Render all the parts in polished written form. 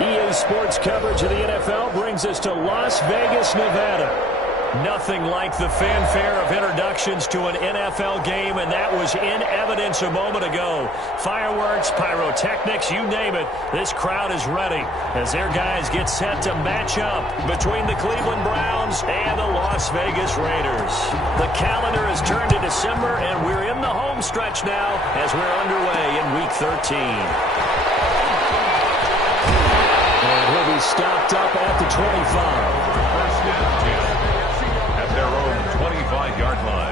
EA Sports coverage of the NFL brings us to Las Vegas, Nevada. Nothing like the fanfare of introductions to an NFL game, and that was in evidence a moment ago. Fireworks, pyrotechnics, you name it, this crowd is ready as their guys get set to match up between the Cleveland Browns and the Las Vegas Raiders. The calendar has turned to December, and we're in the home stretch now as we're underway in Week 13. Will be stopped up at the 25. First and 10 at their own 25-yard line.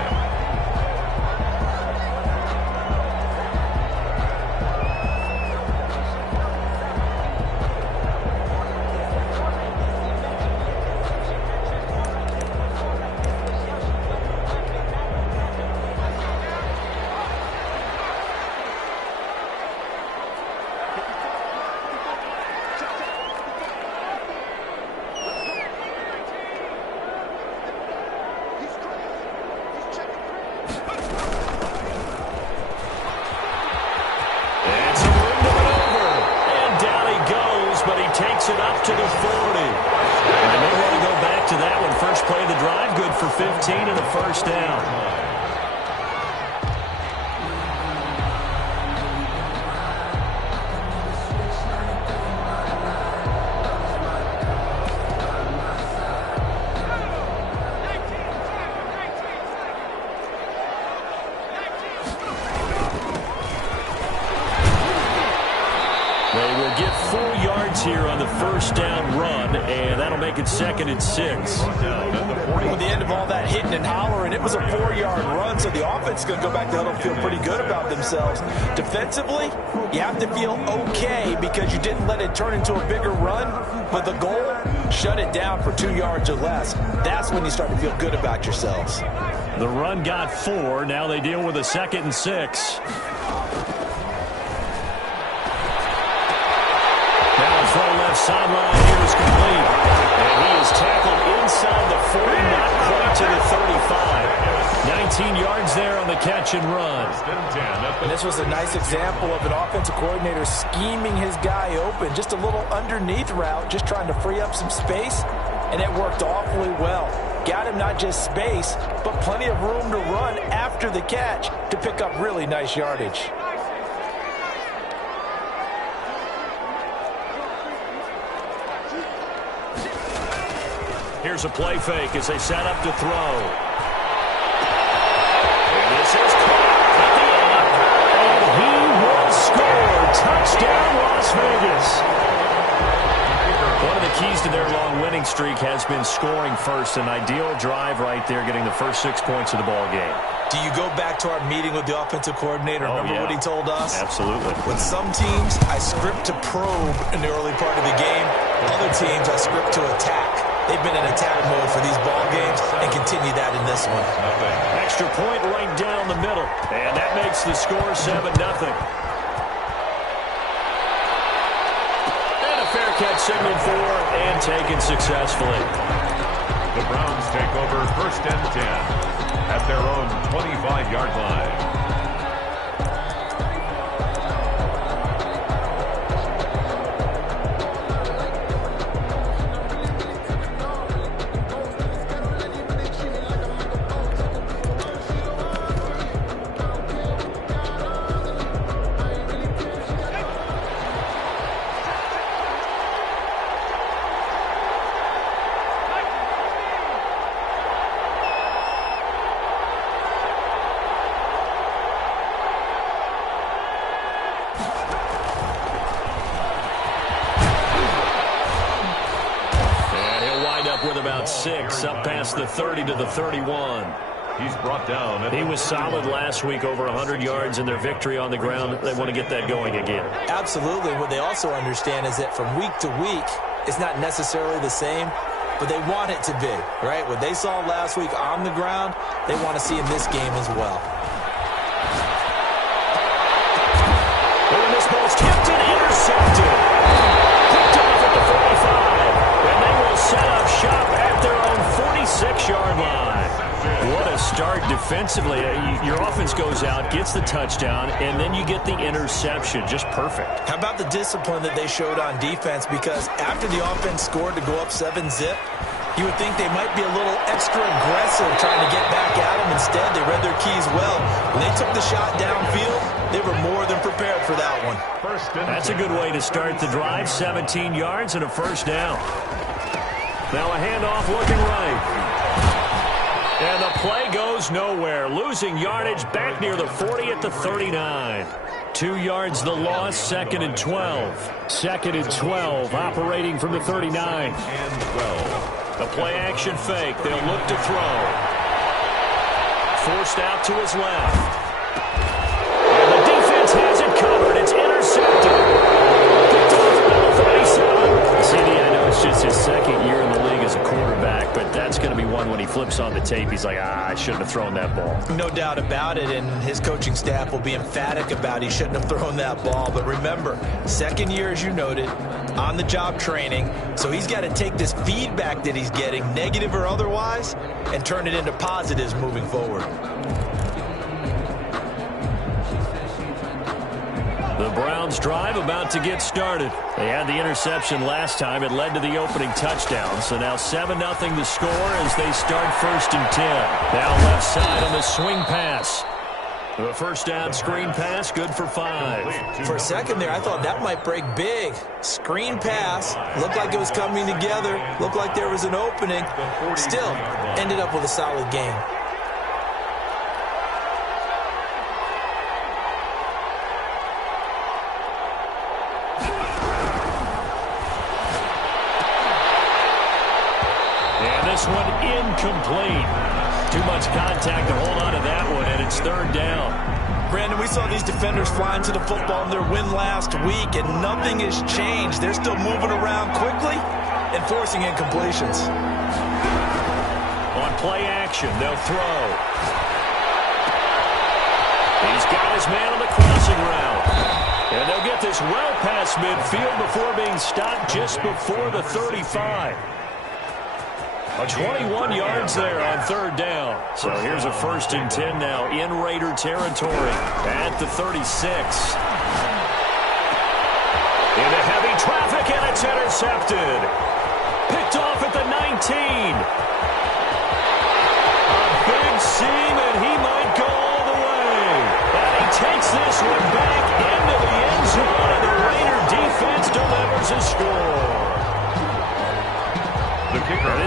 Takes it up to the 40. And they may want to go back to that one. First play of the drive, good for 15 and a first down. Here on the first down run, and that'll make it 2nd and 6. With the end of all that hitting and hollering, it was a 4-yard run, so the offense is going to go back to huddle and feel pretty good about themselves. Defensively, you have to feel okay because you didn't let it turn into a bigger run, but the goal, shut it down for 2 yards or less. That's when you start to feel good about yourselves. The run got 4. Now they deal with a 2nd and 6. Throw left sideline here is complete. And he is tackled inside the 40, not quite to the 35. 19 yards there on the catch and run. And this was a nice example of an offensive coordinator scheming his guy open. Just a little underneath route, just trying to free up some space. And it worked awfully well. Got him not just space, but plenty of room to run after the catch to pick up really nice yardage. Here's a play fake as they set up to throw. And this is caught at the end. And he will score. Touchdown, Las Vegas. One of the keys to their long winning streak has been scoring first. An ideal drive right there, getting the first 6 points of the ball game. Do you go back to our meeting with the offensive coordinator? Remember what he told us? Absolutely. With some teams, I script to probe in the early part of the game. Other teams, I script to attack. They've been in attack mode for these ball games and continue that in this one. Extra point right down the middle. And that makes the score 7-0. And a fair catch signaled for and taken successfully. The Browns take over 1st and 10 at their own 25-yard line. With about 6, up past the 30 to the 31. He's brought down. He was solid last week, over 100 yards in their victory on the ground. They want to get that going again. Absolutely. What they also understand is that from week to week, it's not necessarily the same, but they want it to be, right? What they saw last week on the ground, they want to see in this game as well. And this ball's tipped and intercepted. Picked off at the 45. And they will set up shop at their own 46-yard line. What a start defensively. Your offense goes out, gets the touchdown, and then you get the interception. Just perfect. How about the discipline that they showed on defense? Because after the offense scored to go up 7-zip, you would think they might be a little extra aggressive trying to get back at them. Instead, they read their keys well. When they took the shot downfield, they were more than prepared for that one. That's a good way to start the drive. 17 yards and a first down. Now a handoff looking right. And the play goes nowhere. Losing yardage back near the 40 at the 39. 2 yards the loss, 2nd and 12. 2nd and 12, operating from the 39. And 12. The play action fake. They'll look to throw. Forced out to his left. And the defense has it covered. It's intercepted. Picked off about the 37. CD, I know it's just his 2nd year in the league as a quarterback, but that's going to be one when he flips on the tape. He's like, I shouldn't have thrown that ball. No doubt about it, and his coaching staff will be emphatic about he shouldn't have thrown that ball. But remember, 2nd year, as you noted, on-the-job training, so he's got to take this feedback that he's getting, negative or otherwise, and turn it into positives moving forward. The Browns drive about to get started. They had the interception last time. It led to the opening touchdown. So now 7-0 the score as they start 1st and 10. Now left side on the swing pass. The first down screen pass, good for 5. For a second there, I thought that might break big. Screen pass, looked like it was coming together, looked like there was an opening. Still, ended up with a solid game. This one incomplete. Too much contact to hold on to that one, and it's 3rd down. Brandon, we saw these defenders flying to the football in their win last week, and nothing has changed. They're still moving around quickly and forcing incompletions. On play action, they'll throw. He's got his man on the crossing route. And they'll get this well past midfield before being stopped just before the 35. 21 yards there on 3rd down. So here's a 1st and 10 now in Raider territory at the 36. Into heavy traffic, and it's intercepted. Picked off at the 19. A big seam, and he might go all the way. And he takes this one back into the end zone, and the Raider defense delivers a score.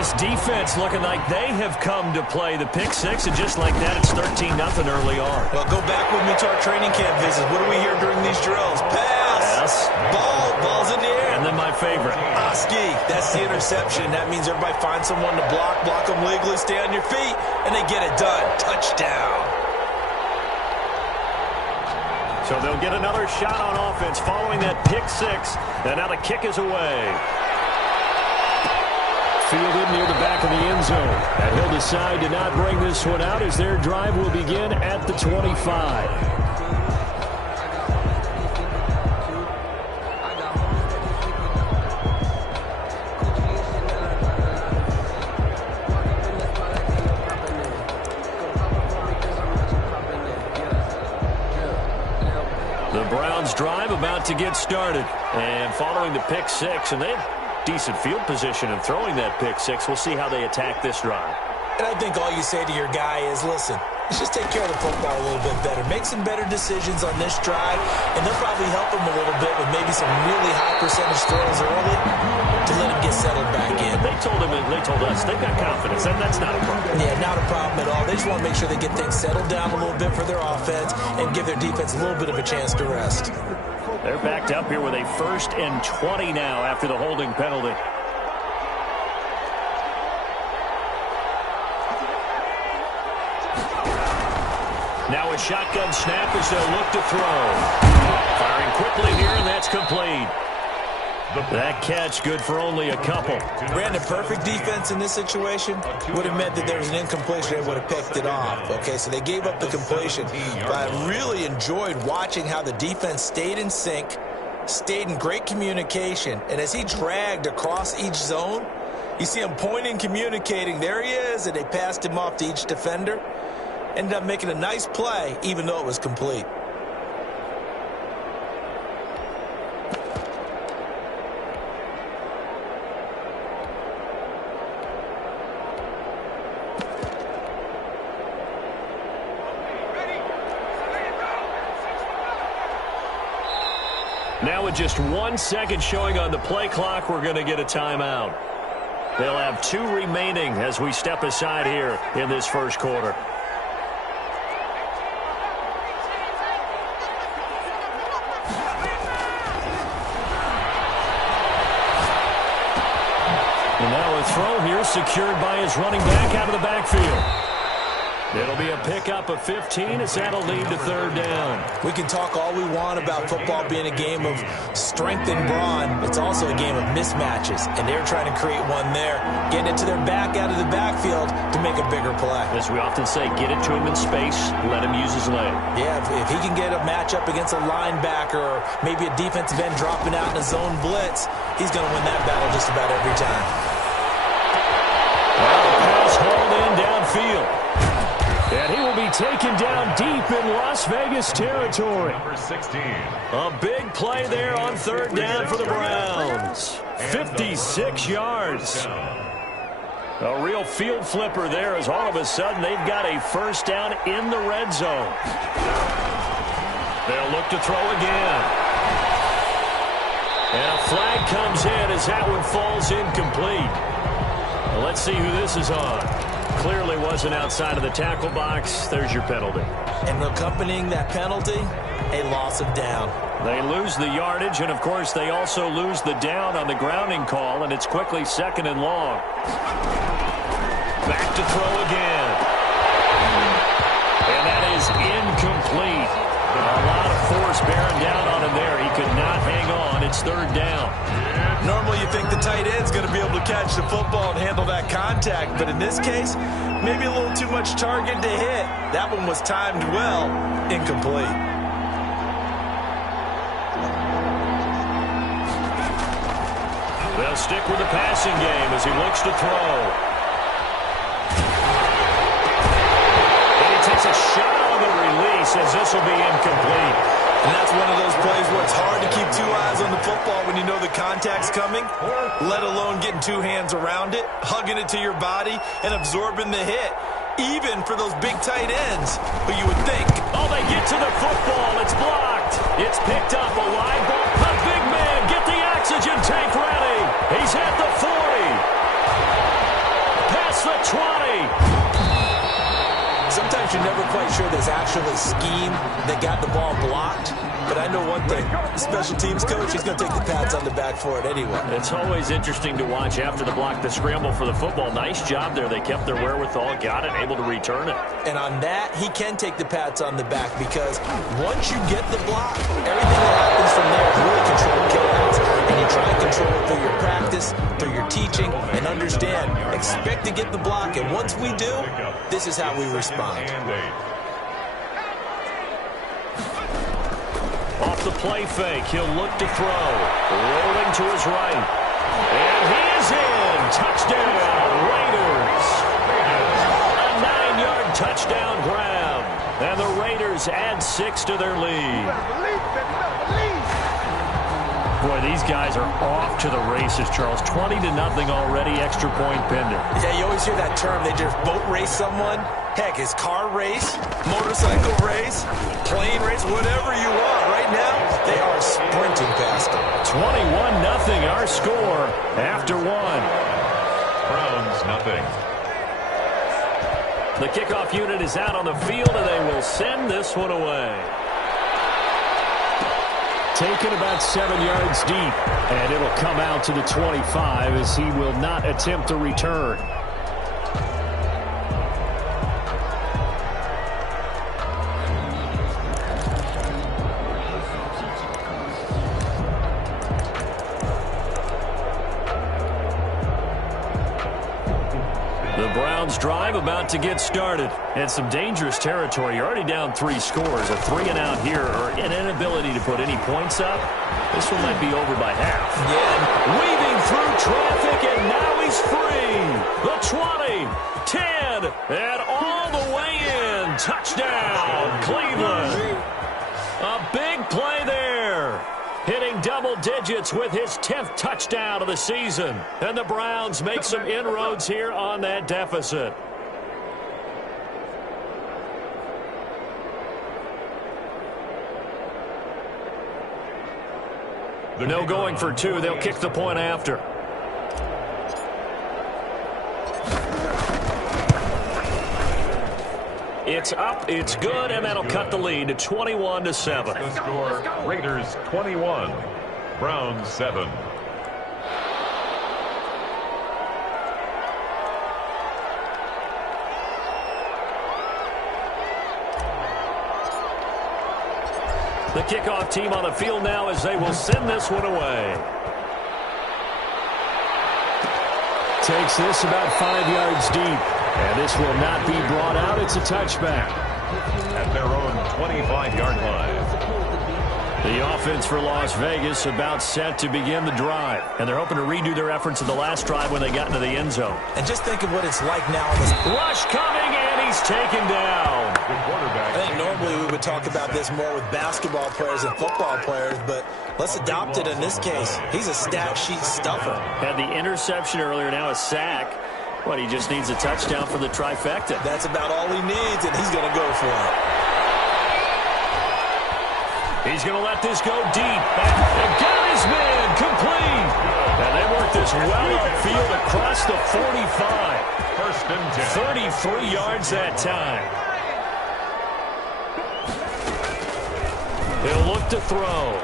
This defense looking like they have come to play the pick 6, and just like that, it's 13-0 early on. Well, go back with me to our training camp visits. What do we hear during these drills? Pass. Ball's in the air. And then my favorite. Oski, that's the interception. That means everybody finds someone to block them legally, stay on your feet, and they get it done. Touchdown. So they'll get another shot on offense following that pick 6, and now the kick is away. Fielded near the back of the end zone. And he'll decide to not bring this one out as their drive will begin at the 25. The Browns drive about to get started. And following the pick 6, and they have decent field position and throwing that pick 6. We'll see how they attack this drive. And I think all you say to your guy is, listen, let's just take care of the football a little bit better. Make some better decisions on this drive, and they'll probably help him a little bit with maybe some really high percentage throws early to let him get settled back in. They told us they've got confidence, and that's not a problem. Yeah, not a problem at all. They just want to make sure they get things settled down a little bit for their offense and give their defense a little bit of a chance to rest. They're backed up here with a 1st and 20 now after the holding penalty. Now a shotgun snap as they'll look to throw. Firing quickly here, and that's complete. That catch good for only a couple. Brandon, perfect defense in this situation would have meant that there was an incompletion. They would have picked it off. Okay, so they gave up the completion. But I really enjoyed watching how the defense stayed in sync, stayed in great communication. And as he dragged across each zone, you see him pointing, communicating. There he is, and they passed him off to each defender. Ended up making a nice play, even though it was complete. Now with just 1 second showing on the play clock, we're going to get a timeout. They'll have 2 remaining as we step aside here in this first quarter. And now a throw here secured by his running back out of the backfield. It'll be a pickup of 15 as that'll lead to third down. We can talk all we want about football being a game of strength and brawn. It's also a game of mismatches, and they're trying to create one there, getting it to their back out of the backfield to make a bigger play. As we often say, get it to him in space, let him use his leg. Yeah, if he can get a matchup against a linebacker or maybe a defensive end dropping out in a zone blitz, he's going to win that battle just about every time. Well, the pass hauled in downfield. And he will be taken down deep in Las Vegas territory. Number 16. A big play there on third down for the Browns. 56 yards. A real field flipper there as all of a sudden they've got a first down in the red zone. They'll look to throw again. And a flag comes in as that one falls incomplete. Well, let's see who this is on. Clearly wasn't outside of the tackle box. There's your penalty. And accompanying that penalty, a loss of down. They lose the yardage, and, of course, they also lose the down on the grounding call, and it's quickly second and long. Back to throw again. And that is incomplete. A lot of force bearing down on him there. He could not hang on. It's third down. Normally you think the tight end's going to be able to catch the football and handle that contact, but in this case, maybe a little too much target to hit. That one was timed well, incomplete. They'll stick with the passing game as he looks to throw. And he takes a shot on the release as this will be incomplete. And that's one of those plays where it's hard to keep 2 eyes on the football when you know the contact's coming, let alone getting 2 hands around it, hugging it to your body, and absorbing the hit, even for those big tight ends who you would think. Oh, they get to the football. It's blocked. It's picked up. A wide ball. The big man. Get the oxygen tank ready. He's at the 40. Past the 20. Sometimes you're never quite sure there's actually scheme that got the ball blocked. But I know one thing. The special teams coach, he's going to take the pats on the back for it anyway. It's always interesting to watch after the block, the scramble for the football. Nice job there. They kept their wherewithal, got it, able to return it. And on that, he can take the pats on the back because once you get the block, everything that happens from there is really controlled chaos. And you try and control it through your practice, through your teaching, and understand, expect to get the block. And once we do, this is how we respond. Off the play fake, he'll look to throw. Rolling to his right. And he is in. Touchdown, Raiders. A 9-yard touchdown grab. And the Raiders add 6 to their lead. Boy, these guys are off to the races, Charles. 20-0 already, extra point pending. Yeah, you always hear that term. They just boat race someone. Heck, his car race, motorcycle race, plane race, whatever you want. Right now, they are sprinting past him. 21-0 our score after 1. Browns, nothing. The kickoff unit is out on the field, and they will send this one away. Taken about 7 yards deep, and it'll come out to the 25 as he will not attempt a return. The Browns drive about to get started. And some dangerous territory. You're already down 3 scores. A 3-and-out here or an inability to put any points up. This one might be over by half. Yeah. Weaving through traffic, and now he's free. The 20, 10, and all the way in. and touchdown, Cleveland. A big play there. Hitting double digits with his 10th touchdown of the season. And the Browns make some inroads here on that deficit. No going for two. They'll kick the point after. It's up, it's good, and that'll cut the lead to 21-7. The score, Raiders 21, Browns 7. The kickoff team on the field now as they will send this one away. Takes this about 5 yards deep. And this will not be brought out. It's a touchback. At their own 25-yard line. The offense for Las Vegas about set to begin the drive. And they're hoping to redo their efforts of the last drive when they got into the end zone. And just think of what it's like now on this. Rush coming, and he's taken down. Good quarterback. I think normally we would talk about this more with basketball players and football players, but let's adopt it in this case. He's a stat sheet stuffer. Had the interception earlier, now a sack. What, he just needs a touchdown for the trifecta. That's about all he needs, and he's going to go for it. He's going to let this go deep. And got his man complete. And they work this well upfield across the 45. First and 10. 33 yards that time. He'll look to throw.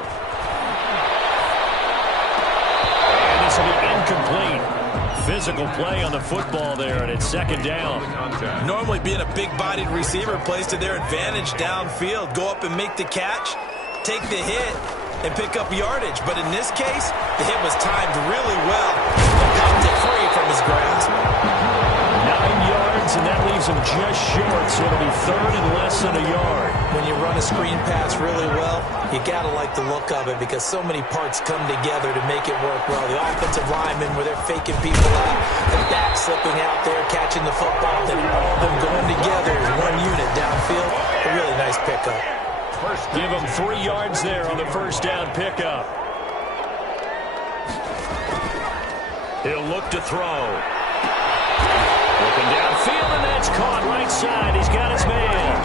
And this will be incomplete. Physical play on the football there, and it's second down. Normally being a big-bodied receiver plays to their advantage downfield. Go up and make the catch, take the hit, and pick up yardage. But in this case, the hit was timed really well and popped it free from his grasp. 9 yards, and that leaves him just short, so it'll be third and less than a yard. When you run a screen pass really well, you got to like the look of it because so many parts come together to make it work well. The offensive linemen, where they're faking people out, the back slipping out there, catching the football, and all of them going together as one unit downfield. A really nice pickup. Give him 3 yards there on the first down pickup. He'll look to throw. Looking downfield, and that's caught right side. He's got his man.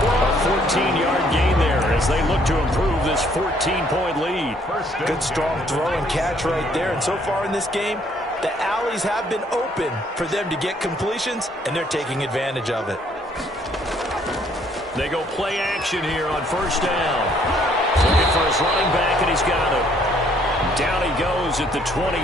A 14-yard gain there as they look to improve this 14-point lead. Good strong throw and catch right there. And so far in this game, the alleys have been open for them to get completions, and they're taking advantage of it. They go play action here on first down. Looking for his running back, and he's got him. Down he goes at the 23,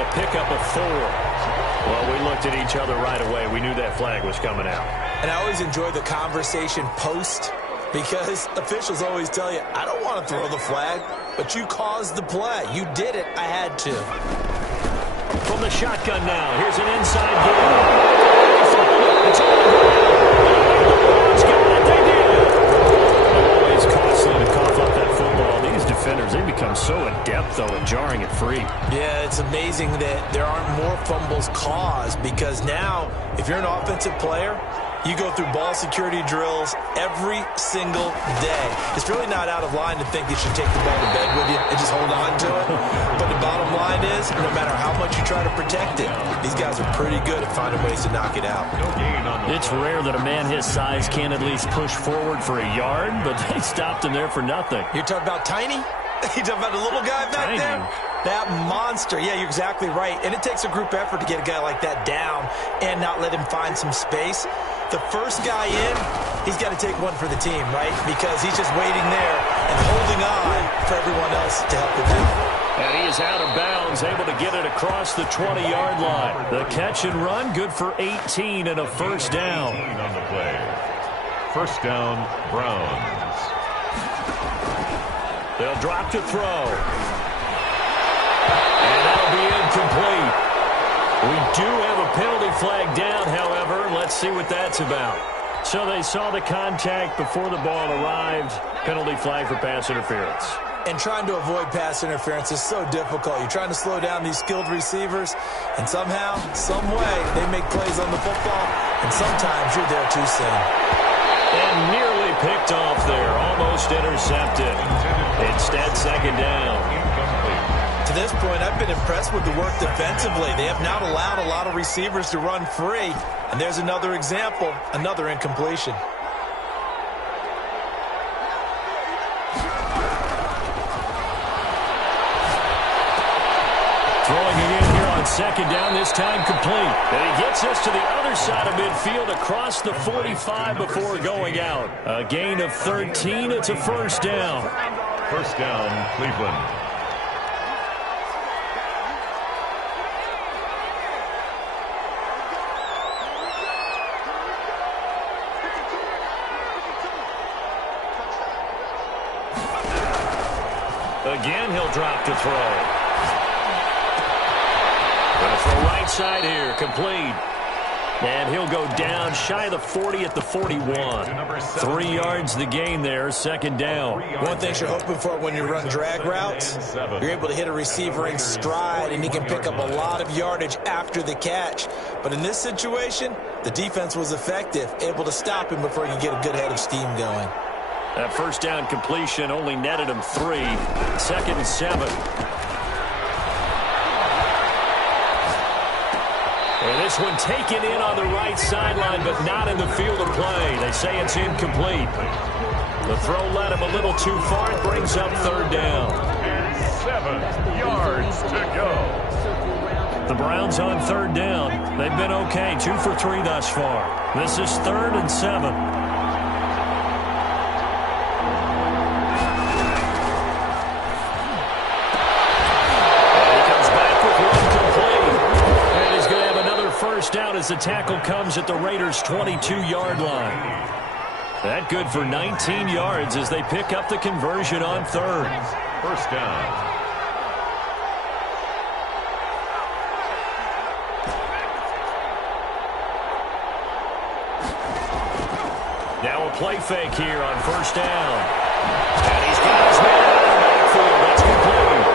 a pickup of 4. Well, we looked at each other right away. We knew that flag was coming out. And I always enjoy the conversation post because officials always tell you, I don't want to throw the flag, but you caused the play. You did it. I had to. From the shotgun now, here's an inside game. It's got it. They did. Always costly to cough up that football. These defenders, they become so adept, though, at jarring it free. Yeah, it's amazing that there aren't more fumbles caused because now, if you're an offensive player, you go through ball security drills every single day. It's really not out of line to think you should take the ball to bed with you and just hold on to it. But the bottom line is, no matter how much you try to protect it, these guys are pretty good at finding ways to knock it out. It's rare that a man his size can at least push forward for a yard, but they stopped him there for nothing. You're talking about tiny? You talking about the little guy back there? That monster. Yeah, you're exactly right. And it takes a group effort to get a guy like that down and not let him find some space. The first guy in, he's got to take one for the team, right? Because he's just waiting there and holding on for everyone else to help him out. And he is out of bounds, able to get it across the 20-yard line. The catch and run, good for 18 and a first down. On the play. First down, Browns. They'll drop to throw. And that'll be incomplete. We do have a penalty flag down, however. Let's see what that's about. So they saw the contact before the ball arrived. Penalty flag for pass interference. And trying to avoid pass interference is so difficult. You're trying to slow down these skilled receivers, and somehow, some way, they make plays on the football, and sometimes you're there too soon. And nearly picked off there. Almost intercepted. Instead, second down. To this point, I've been impressed with the work defensively. They have not allowed a lot of receivers to run free. And there's another example, another incompletion. Throwing it in here on second down, this time complete. And he gets us to the other side of midfield across the 45 before going out. A gain of 13. It's a first down. First down, Cleveland. Again, he'll drop to throw. Going to throw right side here, complete. And he'll go down shy of the 40 at the 41. 3 yards the gain there, second down. One thing you're hoping for when you run drag routes, you're able to hit a receiver in stride, and he can pick up a lot of yardage after the catch. But in this situation, the defense was effective, able to stop him before he could get a good head of steam going. That first down completion only netted him 3. Second and 7. And this one taken in on the right sideline, but not in the field of play. They say it's incomplete. The throw led him a little too far. It brings up third down. And 7 yards to go. The Browns on third down. They've been okay, 2 for 3 thus far. This is 3rd and 7. Down as the tackle comes at the Raiders' 22-yard line. That good for 19 yards as they pick up the conversion on third. First down. Now a play fake here on first down. And he's got his man out of the backfield. That's complete.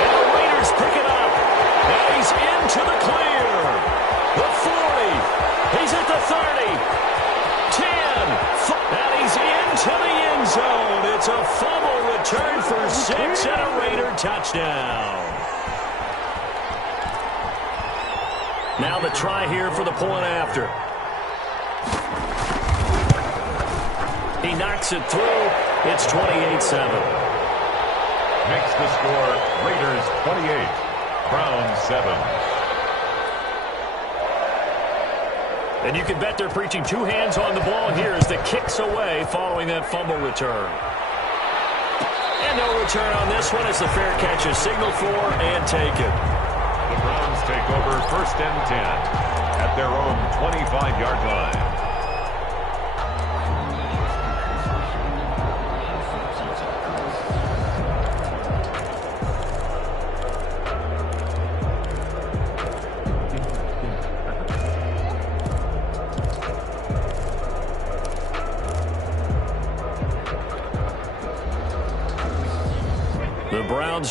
And the Raiders pick it up. And he's into the clear. The 40, he's at the 30, 10, and he's into the end zone. It's a fumble return for 6 and a Raider touchdown. Now the try here for the point after. He knocks it through. It's 28-7. Makes the score Raiders 28, Browns 7. And you can bet they're preaching 2 hands on the ball here as the kick's away following that fumble return. And no return on this one as the fair catch is signaled for and taken. The Browns take over 1st and 10 at their own 25-yard line.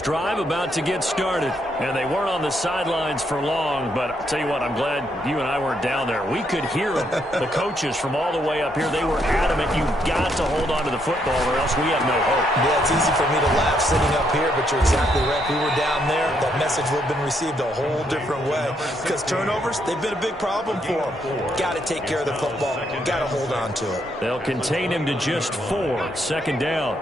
Drive about to get started, and they weren't on the sidelines for long, but I'll tell you what, I'm glad you and I weren't down there. We could hear them, the coaches from all the way up here. They were adamant, you've got to hold on to the football or else we have no hope. Yeah, it's easy for me to laugh sitting up here, but you're exactly right. If we were down there, that message would have been received a whole different way, because turnovers, they've been a big problem for them. Got to take care of the football. Got to hold on to it. They'll contain him to just 4. Second down.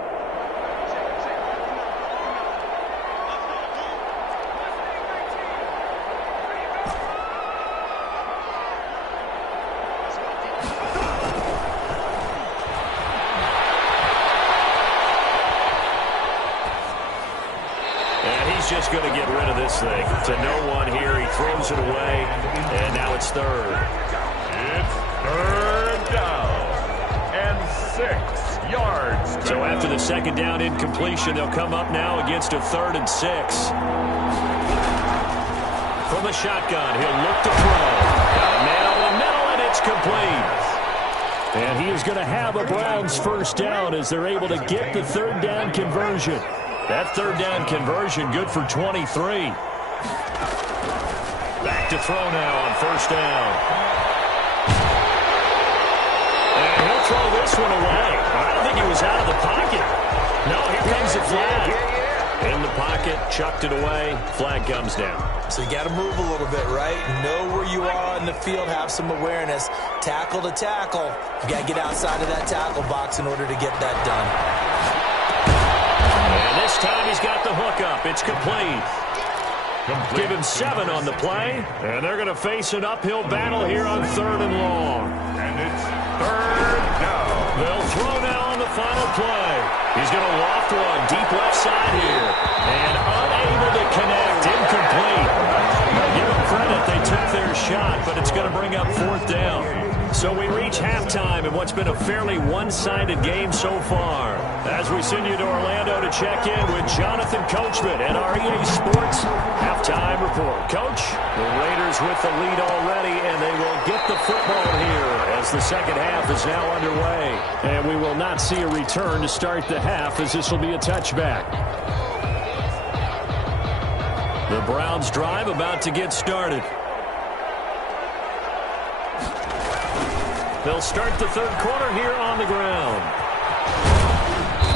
Just going to get rid of this thing to no one here. He throws it away, and now it's 3rd. It's 3rd down and 6 yards. So after the second down incompletion, they'll come up now against a 3rd and 6. From the shotgun, he'll look to throw. Got a man over the middle, and it's complete. And he is going to have a Browns first down as they're able to get the 3rd down conversion. That 3rd down conversion good for 23. Back to throw now on first down. And he'll throw this one away. I don't think he was out of the pocket. No, here comes the flag. In the pocket, chucked it away. Flag comes down. So you got to move a little bit, right? Know where you are on the field, have some awareness. Tackle to tackle. You got to get outside of that tackle box in order to get that done. And this time he's got the hook up. It's complete. Give him 7 on the play, and they're going to face an uphill battle here on 3rd and long. And it's 3rd down. They'll throw now on the final play. He's going to loft one deep left side here, and unable to connect, incomplete. Give them credit, they took their shot, but it's going to bring up 4th down. So we reach halftime in what's been a fairly one-sided game so far. As we send you to Orlando to check in with Jonathan Coachman at our EA Sports Halftime Report. Coach, the Raiders with the lead already, and they will get the football here as the second half is now underway. And we will not see a return to start the half, as this will be a touchback. The Browns drive about to get started. They'll start the 3rd quarter here on the ground.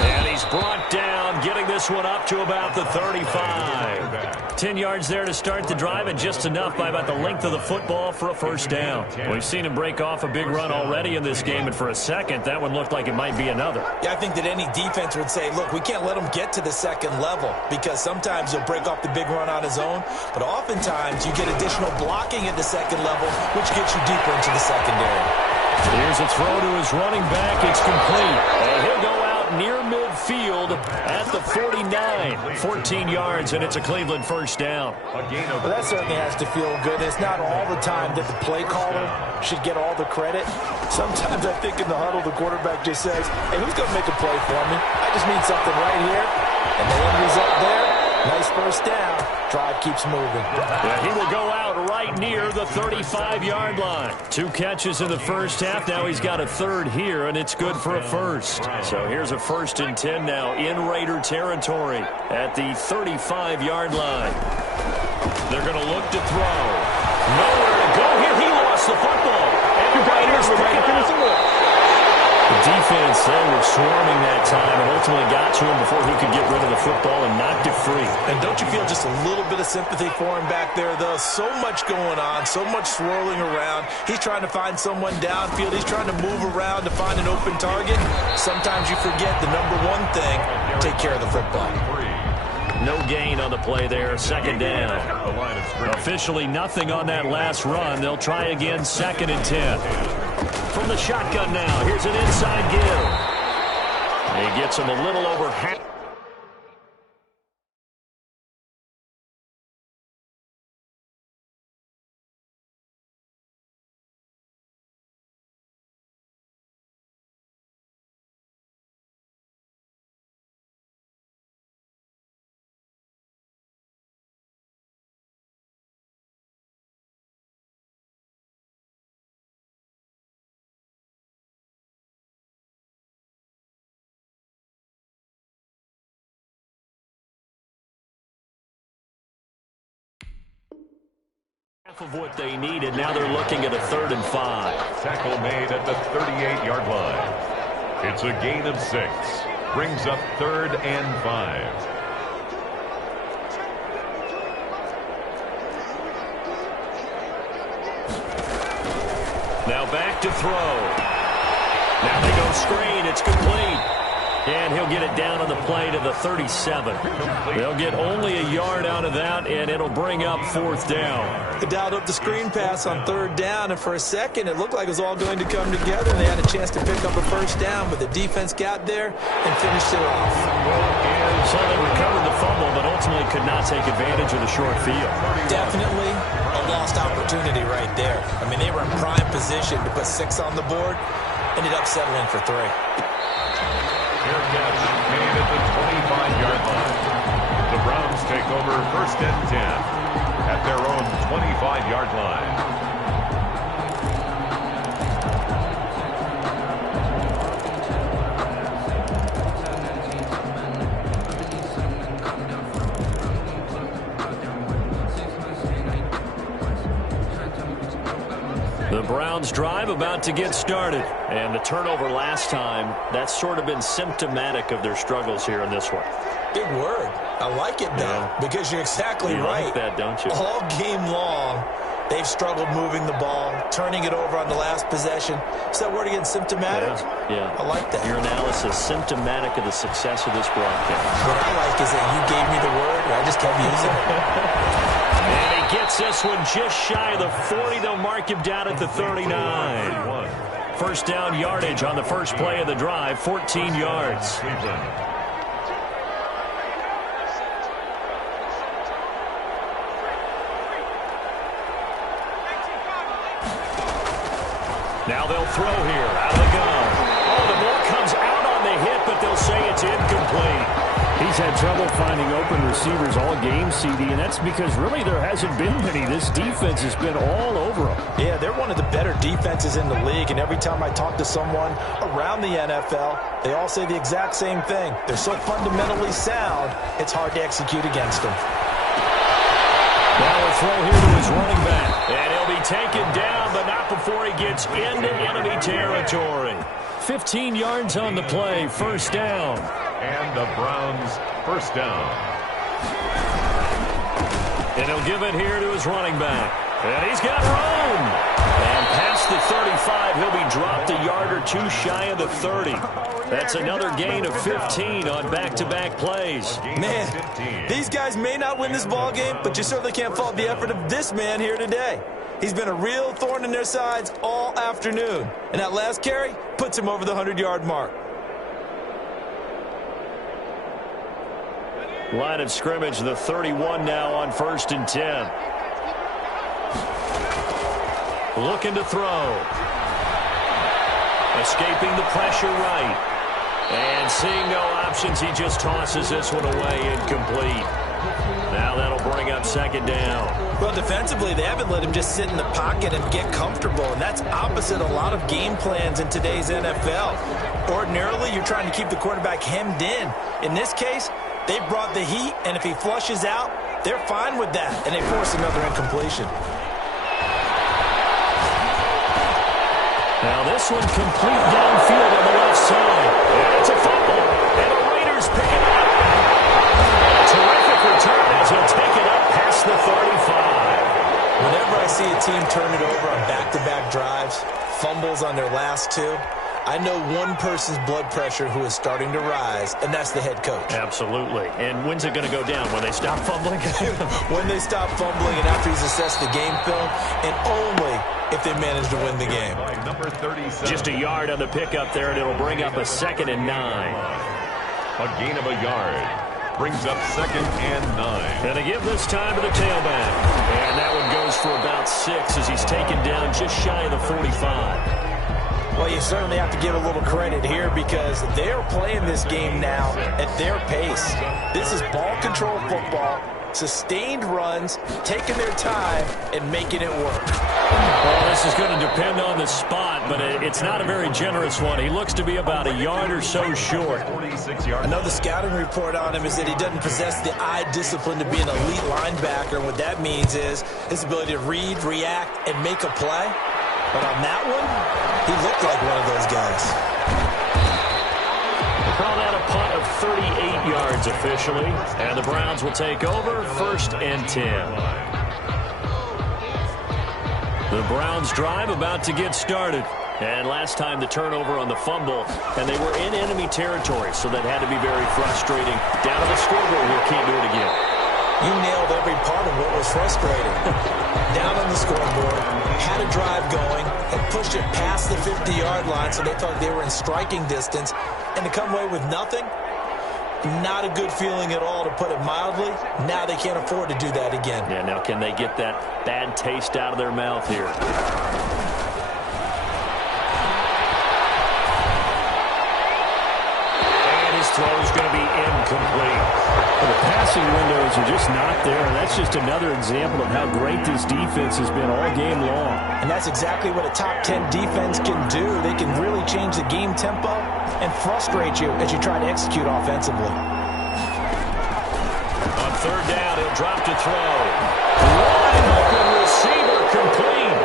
And he's brought down, getting this one up to about the 35. 10 yards there to start the drive, and just enough by about the length of the football for a 1st down. We've seen him break off a big run already in this game, and for a second, that one looked like it might be another. Yeah, I think that any defense would say, look, we can't let him get to the 2nd level, because sometimes he'll break off the big run on his own, but oftentimes you get additional blocking at the 2nd level, which gets you deeper into the secondary. Here's a throw to his running back. It's complete. And he'll go out near midfield at the 49. 14 yards, and it's a Cleveland 1st down. Well, that certainly has to feel good. It's not all the time that the play caller should get all the credit. Sometimes I think in the huddle, the quarterback just says, hey, who's going to make a play for me? I just need something right here. And the end result there, nice 1st down. Drive keeps moving. Yeah, he will go out right near the 35-yard line. 2 catches in the 1st half. Now he's got a 3rd here, and it's good for a 1st. So here's a 1st and 10 now in Raider territory at the 35-yard line. They're going to look to throw. Nowhere to go here. He lost the football. And the Raiders pick it up. The defense, they were swarming that time and ultimately got to him before he could get rid of the football and knocked it free. And don't you feel just a little bit of sympathy for him back there, though? So much going on, so much swirling around. He's trying to find someone downfield. He's trying to move around to find an open target. Sometimes you forget the number one thing, take care of the football. No gain on the play there, 2nd down. Officially nothing on that last run. They'll try again, 2nd and 10. From the shotgun now, here's an inside give. He gets him a little over half. Half of what they needed. Now they're looking at a 3rd and 5. Tackle made at the 38-yard line. It's a gain of 6. Brings up 3rd and 5. Now back to throw. Now they go screen. It's complete. And he'll get it down on the play to the 37. They'll get only a yard out of that, and it'll bring up 4th down. They dialed up the screen pass on 3rd down, and for a second, it looked like it was all going to come together, and they had a chance to pick up a 1st down, but the defense got there and finished it off. So they recovered the fumble, but ultimately could not take advantage of the short field. Definitely a lost opportunity right there. I mean, they were in prime position to put 6 on the board, ended up settling for 3. Fair catch made at the 25-yard line. The Browns take over 1st and 10 at their own 25-yard line. The Browns drive about to get started. And the turnover last time, that's sort of been symptomatic of their struggles here in this one. Big word. I like it now because you're exactly right. You like that, don't you? All game long, they've struggled moving the ball, turning it over on the last possession. Is that word again, symptomatic? Yeah. I like that. Your analysis, symptomatic of the success of this broadcast. What I like is that you gave me the word, and I just kept using it. And he gets this one just shy of the 40. They'll mark him down at the 39. First down yardage on the first play of the drive, 14 yards. Now they'll throw here, out of the gun. Oh, the ball comes out on the hit, but they'll say it's incomplete. He's had trouble finding open receivers all game, CD, and that's because really there hasn't been many. This defense has been all over him. Yeah, they're one of the better defenses in the league, and every time I talk to someone around the NFL, they all say the exact same thing. They're so fundamentally sound, it's hard to execute against them. Now a throw here to his running back. And he'll be taken down, but not before he gets into enemy territory. 15 yards on the play, first down. And the Browns first down. And he'll give it here to his running back. And he's got room. And past the 35, he'll be dropped a yard or two shy of the 30. That's another gain of 15 on back-to-back plays. Man, these guys may not win this ball game, but you certainly can't fault the effort of this man here today. He's been a real thorn in their sides all afternoon. And that last carry puts him over the 100-yard mark. Line of scrimmage, the 31 now on 1st and 10. Looking to throw. Escaping the pressure right. And seeing no options, he just tosses this one away, incomplete. Now that'll bring up second down. Well, defensively, they haven't let him just sit in the pocket and get comfortable, and that's opposite a lot of game plans in today's NFL. Ordinarily, you're trying to keep the quarterback hemmed in. In this case, they brought the heat, and if he flushes out, they're fine with that, and they force another incompletion. Now this one complete downfield on the left side. And it's a fumble, and the Raiders pick it up. Terrific return as he'll take it up past the 35. Whenever I see a team turn it over on back-to-back drives, fumbles on their last two, I know one person's blood pressure who is starting to rise, and that's the head coach. Absolutely. And when's it going to go down? When they stop fumbling? When they stop fumbling and after he's assessed the game film, and only if they manage to win the game. Number 37. Just a yard on the pickup there, and it'll bring up a 2nd and 9. A gain of a yard. Brings up 2nd and 9. And they give this time to the tailback. And that one goes for about 6 as he's taken down just shy of the 45. Well, you certainly have to give a little credit here because they're playing this game now at their pace. This is ball control football, sustained runs, taking their time, and making it work. Well, this is going to depend on the spot, but it's not a very generous one. He looks to be about a yard or so short. 46 yards. I know the scouting report on him is that he doesn't possess the eye discipline to be an elite linebacker. And what that means is his ability to read, react, and make a play. But on that one, he looked like one of those guys. Call that a punt of 38 yards officially. And the Browns will take over 1st and 10. The Browns drive about to get started. And last time the turnover on the fumble, and they were in enemy territory, so that had to be very frustrating. Down to the scoreboard here, can't do it again. You nailed every part of what was frustrating. Down on the scoreboard, had a drive going, had pushed it past the 50-yard line, so they thought they were in striking distance, and to come away with nothing, not a good feeling at all, to put it mildly. Now they can't afford to do that again. Yeah, now can they get that bad taste out of their mouth here? And his throw is going to be incomplete. The passing windows are just not there, and that's just another example of how great this defense has been all game long. And that's exactly what a top 10 defense can do. They can really change the game tempo and frustrate you as you try to execute offensively. On 3rd down, he'll drop to throw. Wide open receiver complete.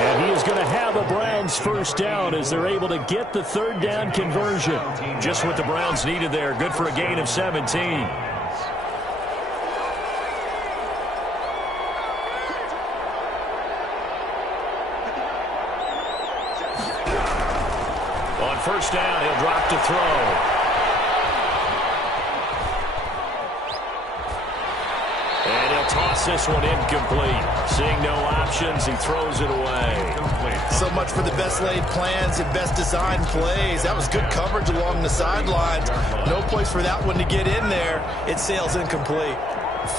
And he is going to have have a Browns first down as they're able to get the third down conversion. Just what the Browns needed there. Good for a gain of 17. On first down, he'll drop to throw. And he'll toss this one incomplete. Seeing no options, he throws it away. So much for the best laid plans and best designed plays. That was good coverage along the sidelines. No place for that one to get in there. It sails incomplete.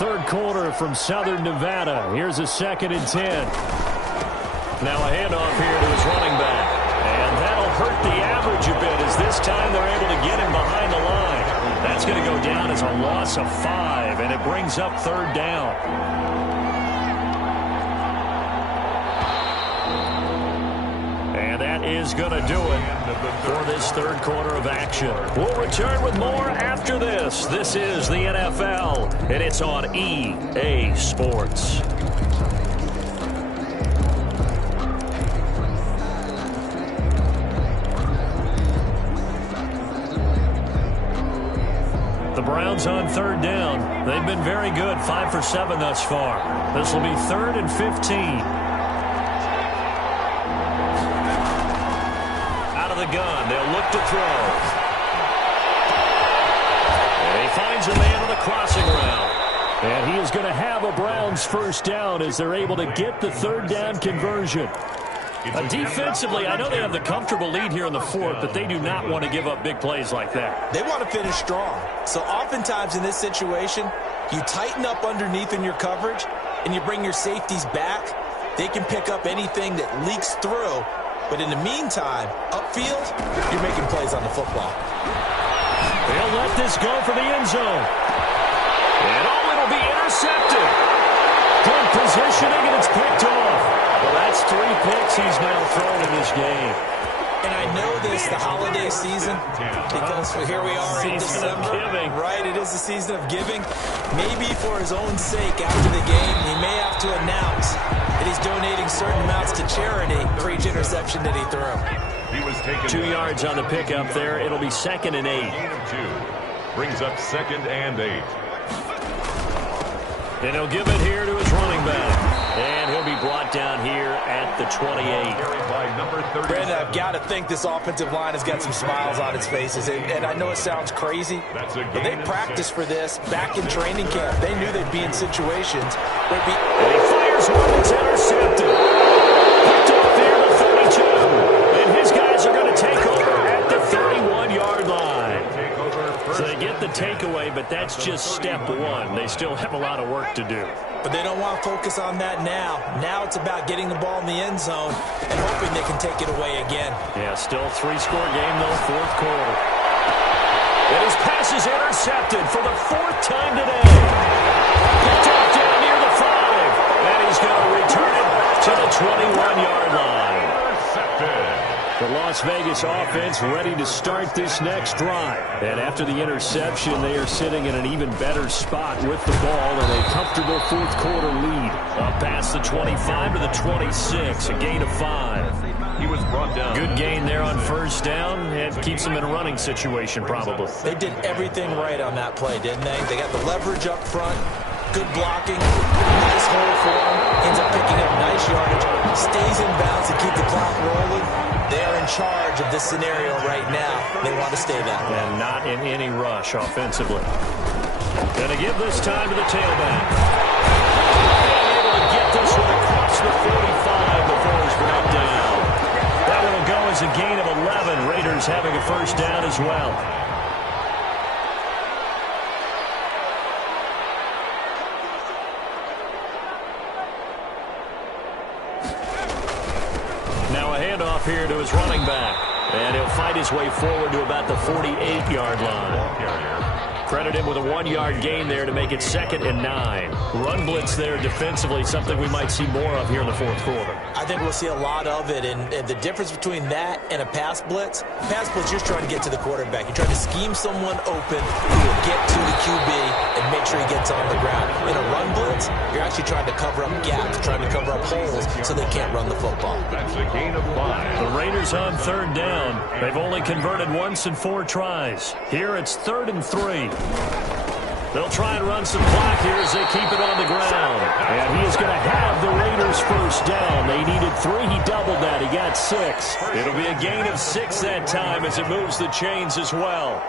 Third quarter from Southern Nevada. Here's a 2nd and 10. Now a handoff here to his running back. And that'll hurt the average a bit as this time they're able to get him behind the line. That's going to go down as a loss of 5, and it brings up third down. And that is going to do it for this third quarter of action. We'll return with more after this. This is the NFL, and it's on EA Sports. The Browns on third down. They've been very good, 5 for 7 thus far. This will be 3rd and 15. Out of the gun, they'll look to throw. And he finds a man on the crossing route. And he is going to have a Browns first down as they're able to get the third down conversion. Defensively, I know they have the comfortable lead here in the fourth, but they do not want to give up big plays like that. They want to finish strong. So oftentimes in this situation, you tighten up underneath in your coverage, and you bring your safeties back. They can pick up anything that leaks through. But in the meantime, upfield, you're making plays on the football. They'll let this go for the end zone. And it'll be intercepted. Good positioning, and it's picked off. Well, that's 3 picks he's now thrown in this game. And I know this, the holiday season, because here we are in December. Right, it is the season of giving. Maybe for his own sake after the game, he may have to announce that he's donating certain amounts to charity for each interception that he threw. He was taken 2 yards on the pickup there. It'll be 2nd and 8. Gain of 2. Brings up 2nd and 8. And he'll give it here to his running back. And he'll be brought down here at the 28. Brandon, I've got to think this offensive line has got some smiles on its faces. And I know it sounds crazy, but they practiced for this back in training camp. They knew they'd be in situations where it'd be... And he fires one that's intercepted. Picked off there at the 32. And his guys are going to take over at the 31-yard line. So they get the takeaway, but that's just step one. They still have a lot of work to do. But they don't want to focus on that now. Now it's about getting the ball in the end zone and hoping they can take it away again. Yeah, still a 3-score game, though, fourth quarter. And his pass is intercepted for the 4th time today. Picked off down near the 5. And he's going to return it to the 21-yard line. Intercepted. The Las Vegas offense ready to start this next drive. And after the interception, they are sitting in an even better spot with the ball in a comfortable fourth quarter lead. Up past the 25 to the 26, a gain of 5. He was brought down. Good gain there on first down, and keeps them in a running situation probably. They did everything right on that play, didn't they? They got the leverage up front, good blocking, nice hole for him, ends up picking up nice yardage, stays in bounds to keep the clock rolling. They're in charge of this scenario right now. They want to stay that way. And not in any rush offensively. Going to give this time to the tailback. Able to get this one across the 45 before he's brought down. That one will go as a gain of 11. Raiders having a first down as well. Now a handoff here to his running back. And he'll fight his way forward to about the 48-yard line. Credit him with a 1-yard gain there to make it 2nd and 9. Run blitz there defensively, something we might see more of here in the fourth quarter. I think we'll see a lot of it, and the difference between that and a pass blitz, you're just trying to get to the quarterback. You're trying to scheme someone open who will get to the QB and make sure he gets on the ground. In a run blitz, balance. You're actually trying to cover up gaps, trying to cover up holes so they can't run the football. That's a gain of 5. The Raiders on third down. They've only converted once in 4 tries. Here it's 3rd and 3. They'll try and run some clock here as they keep it on the ground. And he is going to have the Raiders first down. They needed 3. He doubled that. He got 6. It'll be a gain of 6 that time as it moves the chains as well.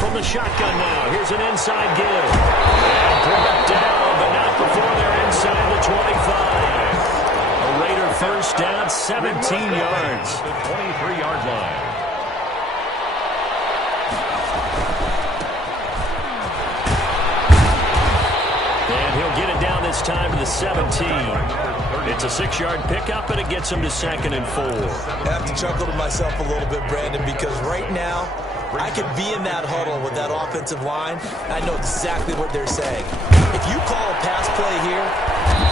From the shotgun now, here's an inside give. And brought down, but not before they're inside the 25. A Raider first down, 17 yards. The 23-yard line. And he'll get it down this time to the 17. It's a 6-yard pickup, and it gets him to 2nd and 4. I have to chuckle to myself a little bit, Brandon, because right now, I could be in that huddle with that offensive line. I know exactly what they're saying. If you call a pass play here,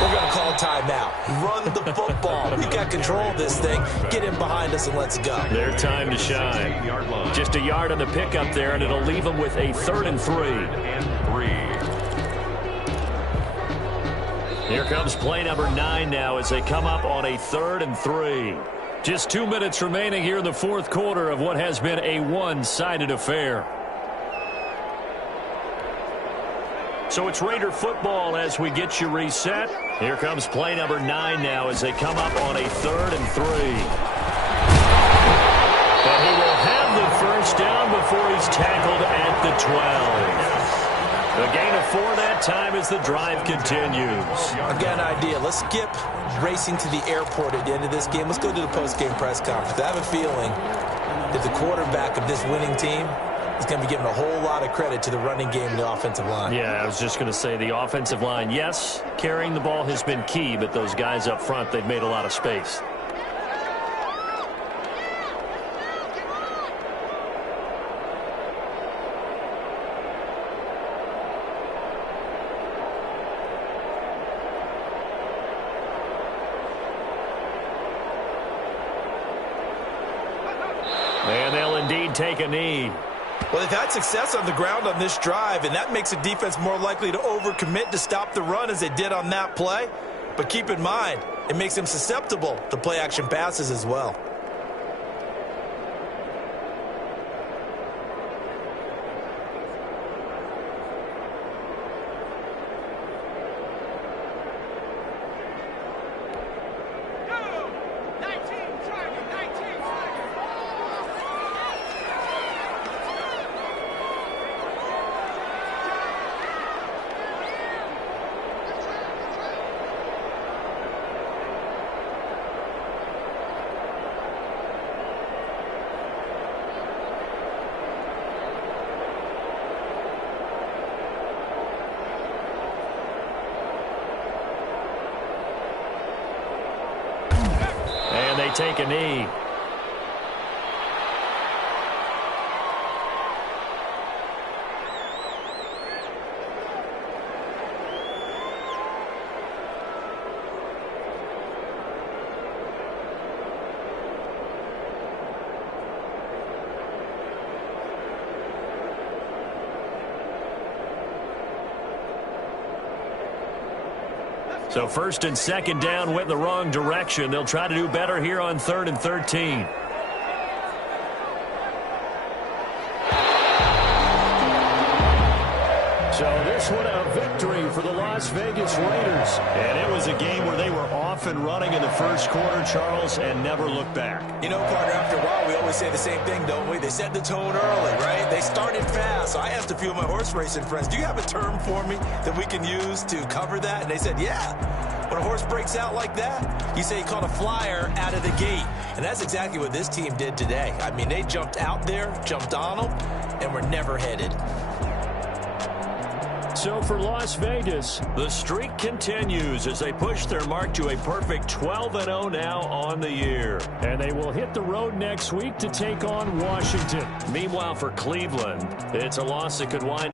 we're going to call a timeout. Run the football. We got control of this thing. Get in behind us and let's go. Their time to shine. Just a yard on the pickup there, and it'll leave them with a 3rd and 3. Here comes play number 9 now as they come up on a 3rd and 3. Just 2 minutes remaining here in the 4th quarter of what has been a one-sided affair. So it's Raider football as we get you reset. Here comes play number 9 now as they come up on a 3rd and 3. But he will have the first down before he's tackled at the 12. The gain of 4 that time as the drive continues. I've got an idea. Let's skip racing to the airport at the end of this game. Let's go to the post-game press conference. I have a feeling that the quarterback of this winning team is going to be given a whole lot of credit to the running game and the offensive line. Yeah, I was just going to say the offensive line, yes, carrying the ball has been key, but those guys up front, they've made a lot of space. And they'll indeed take a knee. Well, they've had success on the ground on this drive, and that makes a defense more likely to overcommit to stop the run as they did on that play. But keep in mind, it makes them susceptible to play-action passes as well. Take a knee. So 1st and 2nd down went in the wrong direction. They'll try to do better here on 3rd and 13. So this one a victory for the Las Vegas Raiders. And it was a game where they were off and running in the first quarter, Charles, and never looked back. You know, partner, after a while, we always say the same thing, don't we? They set the tone early, right? They started fast. So I asked a few of my horse racing friends, do you have a term for me that we can use to cover that? And they said, yeah. When a horse breaks out like that, you say he caught a flyer out of the gate. And that's exactly what this team did today. I mean, they jumped out there, jumped on them, and were never headed. So for Las Vegas, the streak continues as they push their mark to a perfect 12-0 now on the year. And they will hit the road next week to take on Washington. Meanwhile, for Cleveland, it's a loss that could wind